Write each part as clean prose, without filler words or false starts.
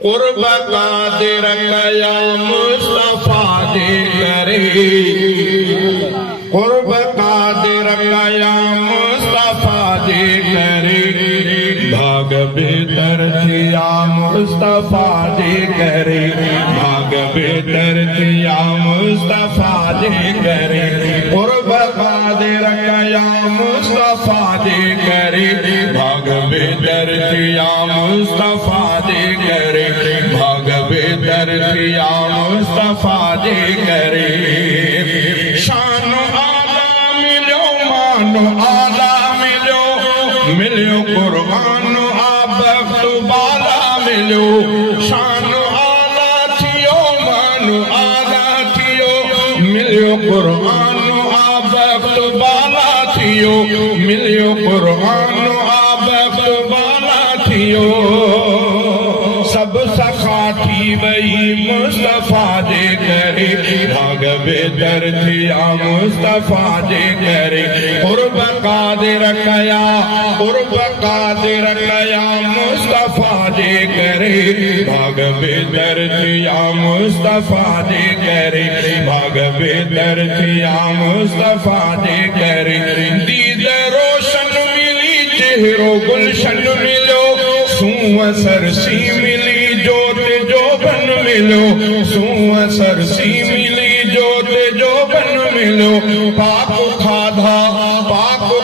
कुर्ब कादिर कया मुस्तफा दे करे, कुर्ब कादिर कया मुस्तफा दे करे, भाग बेहतर थिया मुस्तफा दे करे, भाग बेहतर थिया मुस्तफा दे करे, कुर्ब कादिर कया मुस्तफा दे करे, भाग बेहतर थिया मुस्तफा दे करे, भाग बेहतर थिया मुस्तफा दे करे। शान आला मिलो मान आला मिलो, मिलो कुर्बान आबख्त बाला मिलो, शान आला थियो मान आला थियो, मिलो कुर्बान आबख्त बाला थियो, मिलो कुर्बान आबख्त बाला थियो। सब सखा थी वही मुस्तफा दे करे, भाग बेहतर थिया मुस्तफा दे करे, कुर्ब कादिर कया, कुर्ब कादिर कया मुस्तफा दे करे, भाग बेहतर थिया मुस्तफा दे करे, भाग बेहतर थिया मुस्तफा दे करे। दीद रोशन मिली चेहरो गुलशन मिलो, सूअ सरसी मिली जोत जोबन मिलो, सूअ सरसी मिली जोत जोबन मिलो, पाक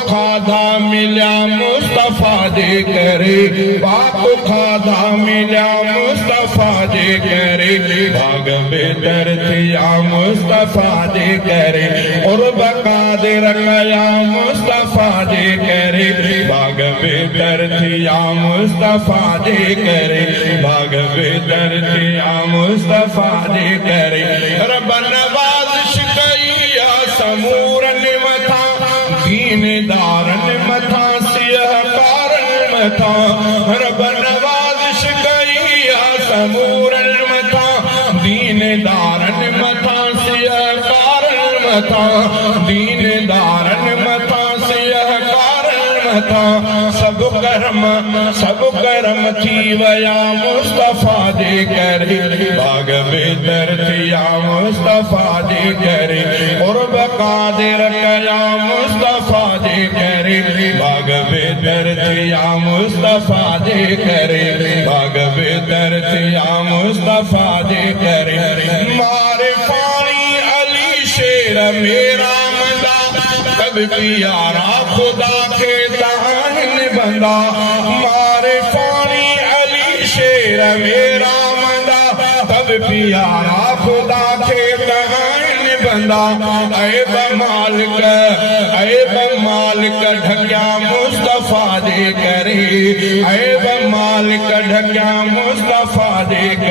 खाधा मिल्या मुस्तफा दे करे, पाक खाधा मिल्या मुस्तफा दे करे, भाग बेहतर थिया मुस्तफा दे करे, कुर्ब कादिर कया मुस्तफा दे करे, भाग बेहतर थिया मुस्तफा दे करे, भाग बेहतर थिया मुस्तफा दे करे। रब नवाज़िश कई समूरन मथा, दीनदारन मथा सियहकारन मथा, रब नवाज़िश कई समूरन मथा, दीनदारन मथा सियहकारन मथा, दीनदारन मथा सियहकारन मथा। सब करम थी वया मुस्तफा दे करे, भाग बेहतर थिया मुस्तफा दे करे, कुर्ब कादिर कया मुस्तफा दे करे, भाग बेहतर थिया मुस्तफा दे करे, भाग बेहतर थिया मुस्तफा दे करे। मारे पानी अली शेर मेरा मदा, कभी प्यारा खुदा के ताहन बंदा, मारे पानी अली शेर मेरा मदा, तब प्यारा खुदा के ताहन बंदा। ऐब मालिक ढक्या मुस्तफा दे करे, ऐब मालिक ढक्या मुस्तफा दे करे।